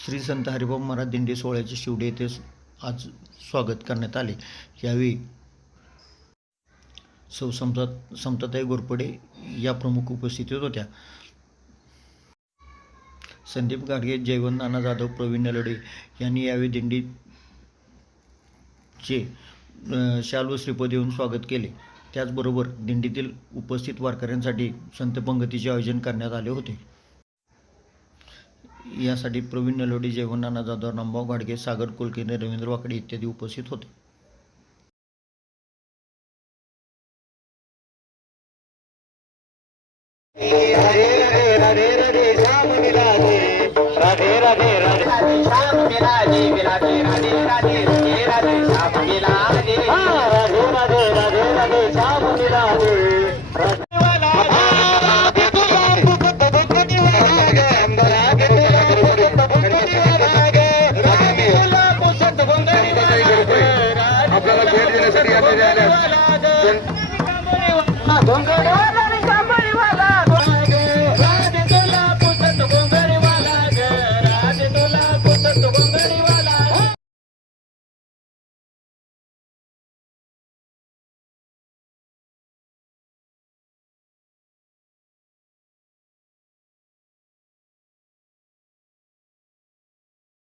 श्री संत हरिभाऊ महाराज दिंडी सोहळ्याचे शिवडे येथे आज स्वागत करण्यात आले. यावेळी सौ समताताई घोरपडे या प्रमुख उपस्थितीत होत्या. संदीप गाडगे, जयवंत नाना जाधव, प्रवीण नलवडे यांनी यावेळी दिंडीचे शाल व श्रीपद देऊन स्वागत केले. त्याचबरोबर दिंडीतील उपस्थित वारकऱ्यांसाठी संत पंगतीचे आयोजन करण्यात आले होते. यासाठी प्रवीण नलवडे, जयवंत नाना जाधव, रामभाऊ गाडगे, सागर कुलकर्णी, रवींद्र वाकडे इत्यादी उपस्थित होते. राधे राधे राधे श्याम मिलाजे, राधे राधे राधे श्याम मिलाजे, मिलाजे राधे राधे राधे श्याम मिलाजे, राधे राधे राधे राधे श्याम मिलाजे. आपल्याला भेट देण्यासाठी